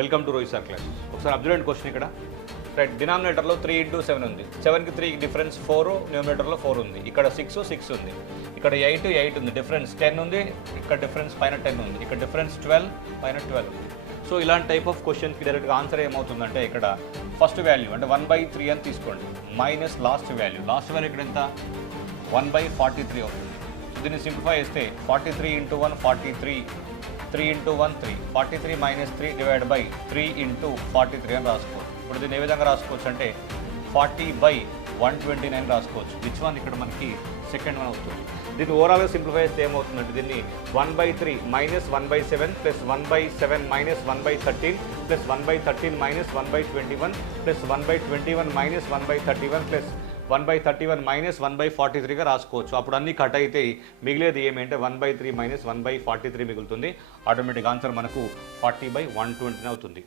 Welcome to Rohit sir class. ఒకసారి observe question ఇక్కడ. Right, డినామినేటర్లో 3 × 7 ఉంది. 7కి 3 డిఫరెన్స్ 4, న్యూమినేటర్లో 4 ఉంది. ఇక్కడ 6 ఉంది. ఇక్కడ 8 ఉంది. డిఫరెన్స్ 10 ఉంది. ఇక్కడ డిఫరెన్స్ పైన 10 ఉంది. ఇక్కడ డిఫరెన్స్ 12 పైన 12 ఉంది. సో ఇలాంటి టైప్ ఆఫ్ క్వశ్చన్స్కి డైరెక్ట్గా ఆన్సర్ ఏమవుతుందంటే ఇక్కడ ఫస్ట్ వాల్యూ అంటే 1/3 అని తీసుకోండి, minus last value. Last value ఇక్కడ ఎంత 1/43 అవుతుంది. సో దీన్ని సింప్లిఫై చేస్తే 43 × 1 43, 3 × 1 3, 43 - 3 డివైడ్ బై 3 × 43 అని రాసుకోవచ్చు. ఇప్పుడు దీన్ని ఏ విధంగా రాసుకోవచ్చు అంటే 40/129 రాసుకోవచ్చు. విచ్ వన్ ఇక్కడ మనకి సెకండ్ వన్ అవుతుంది. దీన్ని ఓవరాల్గా సింప్లిఫై చేస్తే ఏమవుతుందంటే దీన్ని 1/3 - 1/7 + 1/7 - 1/13 + 1/13 - 1/21 + 1/21 - 1/31 + 1/31 - 1/43గా రాసుకోవచ్చు. అప్పుడు అన్ని కట్ అయితే మిగిలేది ఏమంటే 1/3 - 1/43 మిగులుతుంది. ఆటోమేటిక్ ఆన్సర్ మనకు 40/120 అవుతుంది.